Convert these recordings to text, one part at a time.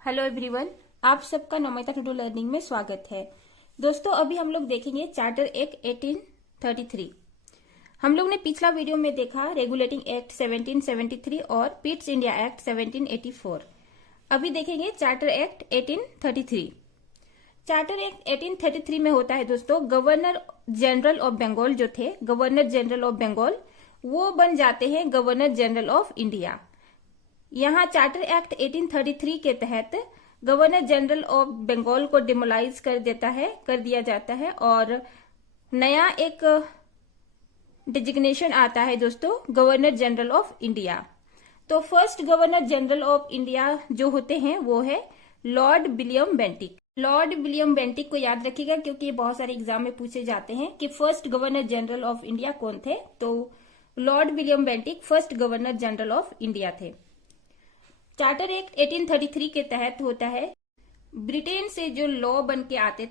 Hello everyone, आप सबका Namita to do learning में स्वागत है। दोस्तों, अभी हम लोग देखेंगे चार्टर एक्ट 1833। हम लोग ने पिछला वीडियो में देखा रेगुलेटिंग एक्ट 1773 और पिट्स इंडिया एक्ट 1784। अभी देखेंगे चार्टर एक्ट 1833। चार्टर एक्ट 1833 में होता है दोस्तों, गवर्नर जनरल ऑफ बंगाल जो थे गवर्नर जनरल ऑफ बंगाल, वो बन जाते हैं गवर्नर जनरल ऑफ इंडिया। यहाँ चार्टर एक्ट 1833 के तहत गवर्नर जनरल ऑफ बंगाल को डिमोलाइज कर दिया जाता है और नया एक डिजिग्नेशन आता है दोस्तों, गवर्नर जनरल ऑफ इंडिया। तो first governor general of India जो होते हैं वो है Lord William Bentinck. Lord William Bentinck को याद रखिएगा क्योंकि ये बहुत सारे एग्जाम में पूछे जाते हैं कि first governor general of India कौन थे। तो Lord William Bentinck first governor general of India थे। चार्टर एक्ट 1833 के तहत होता है ब्रिटेन से जो लॉ बन के आते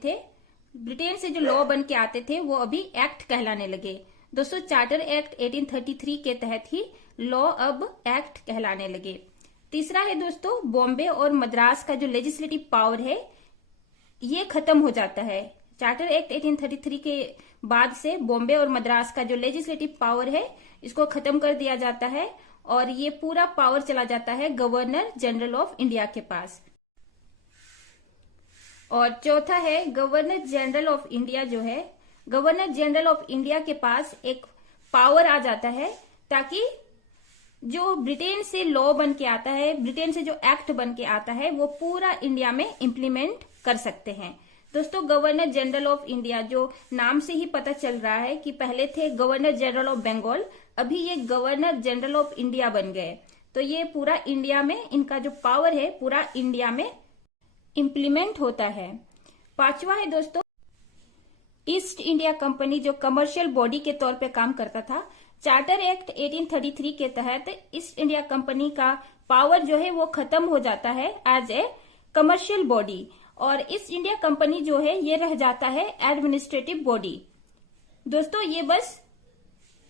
थे वो अभी एक्ट कहलाने लगे। दोस्तों, चार्टर एक्ट 1833 के तहत ही लॉ अब एक्ट कहलाने लगे। तीसरा है दोस्तों, बॉम्बे और मद्रास का जो लेजिस्लेटिव पावर है ये खत्म हो जाता है। चार्टर एक्ट 1833 के बाद से बॉम्बे और मद्रास का जो लेजिस्लेटिव पावर है इसको खत्म कर दिया जाता है और ये पूरा पावर चला जाता है गवर्नर जनरल ऑफ इंडिया के पास। और चौथा है गवर्नर जनरल ऑफ इंडिया जो है, गवर्नर जनरल ऑफ इंडिया के पास एक पावर आ जाता है ताकि जो ब्रिटेन से लॉ बन के आता है, ब्रिटेन से जो एक्ट बन के आता है वो पूरा इंडिया में इम्प्लीमेंट कर सकते हैं। दोस्तों, गवर्नर जनरल ऑफ इंडिया जो नाम से ही पता चल रहा है कि पहले थे गवर्नर जनरल ऑफ बंगाल, अभी ये गवर्नर जनरल ऑफ इंडिया बन गए। तो ये पूरा इंडिया में इनका जो पावर है पूरा इंडिया में इम्प्लीमेंट होता है। पांचवा है दोस्तों, ईस्ट इंडिया कंपनी जो कमर्शियल बॉडी के तौर पे काम करता था, चार्टर एक्ट 1833 के तहत ईस्ट इंडिया कंपनी का पावर जो है वो खत्म हो जाता है एज ए कमर्शियल बॉडी और ईस्ट इंडिया कंपनी जो है ये रह जाता है एडमिनिस्ट्रेटिव बॉडी। दोस्तों, ये बस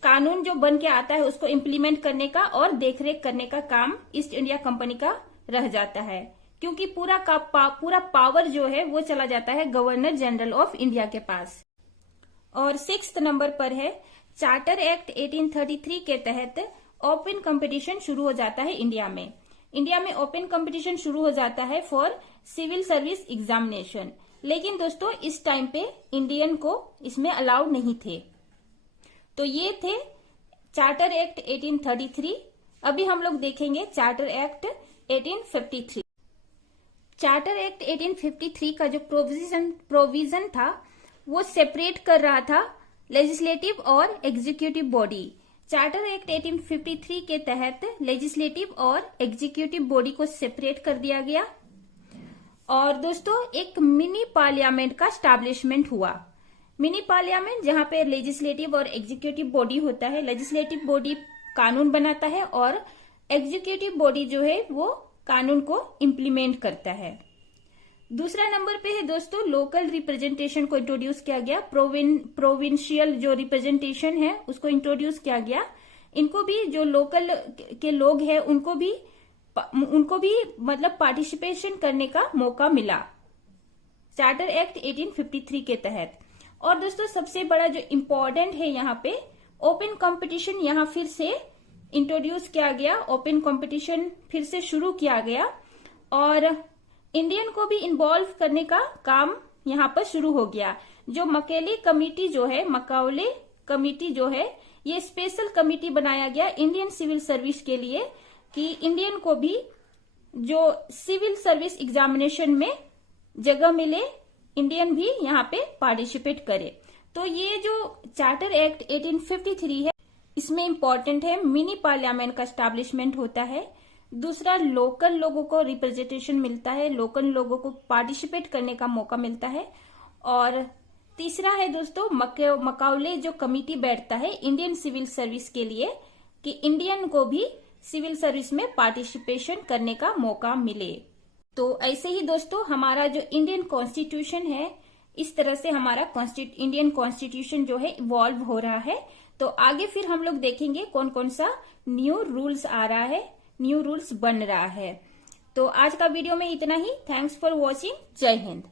कानून जो बन के आता है उसको इम्प्लीमेंट करने का और देखरेख करने का काम ईस्ट इंडिया कंपनी का रह जाता है क्योंकि पूरा पावर जो है वो चला जाता है गवर्नर जनरल ऑफ इंडिया के पास। और 6th नंबर पर है चार्टर एक्ट 1833 के तहत ओपन कंपटीशन शुरू हो जाता है इंडिया में। इंडिया में ओपन कंपटीशन शुरू हो जाता है फॉर सिविल सर्विस एग्जामिनेशन। लेकिन दोस्तों, इस टाइम पे इंडियन को इसमें अलाउड नहीं थे। तो ये थे चार्टर एक्ट 1833। अभी हम लोग देखेंगे चार्टर एक्ट 1853। चार्टर एक्ट 1853 का जो प्रोविजन था वो सेपरेट कर रहा था लेजिस्लेटिव और एग्जीक्यूटिव बॉडी। चार्टर एक्ट 1853 के तहत लेजिस्लेटिव और एग्जीक्यूटिव बॉडी को सेपरेट कर दिया गया और दोस्तों एक मिनी पार्लियामेंट का स्टैब्लिशमेंट हुआ। मिनी पार्लियामेंट जहां पे लेजिस्लेटिव और एग्जीक्यूटिव बॉडी होता है, लेजिस्लेटिव बॉडी कानून बनाता है और एग्जीक्यूटिव बॉडी जो है वो कानून को इम्प्लीमेंट करता है। दूसरा नंबर पे है दोस्तों लोकल रिप्रेजेंटेशन को इंट्रोड्यूस किया गया। प्रोविंशियल जो रिप्रेजेंटेशन है उसको इंट्रोड्यूस किया गया। इनको भी जो लोकल के लोग हैं उनको भी मतलब पार्टिसिपेशन करने का मौका मिला चार्टर एक्ट 1853 के तहत। और दोस्तों सबसे बड़ा जो इम्पोर्टेंट है यहाँ पे ओपन कंपटीशन यहाँ फिर से इंट्रोड्यूस किया गया, ओपन कंपटीशन फिर से शुरू किया गया और इंडियन को भी इन्वॉल्व करने का काम यहाँ पर शुरू हो गया। जो मकाउले कमेटी जो है ये स्पेशल कमेटी बनाया गया इंडियन सिविल सर्विस के लिए कि इंडियन को भी जो सिविल सर्विस एग्जामिनेशन में जगह मिले, इंडियन भी यहाँ पे पार्टिसिपेट करे। तो ये जो चार्टर एक्ट 1853 है इसमें इंपॉर्टेंट है मिनी पार्लियामेंट का स्टैब्लिशमेंट होता है। दूसरा, लोकल लोगों को रिप्रेजेंटेशन मिलता है, लोकल लोगों को पार्टिसिपेट करने का मौका मिलता है। और तीसरा है दोस्तों मकाउले जो कमिटी बैठता है इंडियन सिविल सर्विस के लिए कि इंडियन को भी सिविल सर्विस में पार्टिसिपेशन करने का मौका मिले। तो ऐसे ही दोस्तों हमारा जो इंडियन कॉन्स्टिट्यूशन है इस तरह से हमारा इंडियन कॉन्स्टिट्यूशन जो है इवॉल्व हो रहा है। तो आगे फिर हम लोग देखेंगे कौन कौन सा न्यू रूल्स आ रहा है, न्यू रूल्स बन रहा है। तो आज का वीडियो में इतना ही। Thanks for watching. जय हिंद।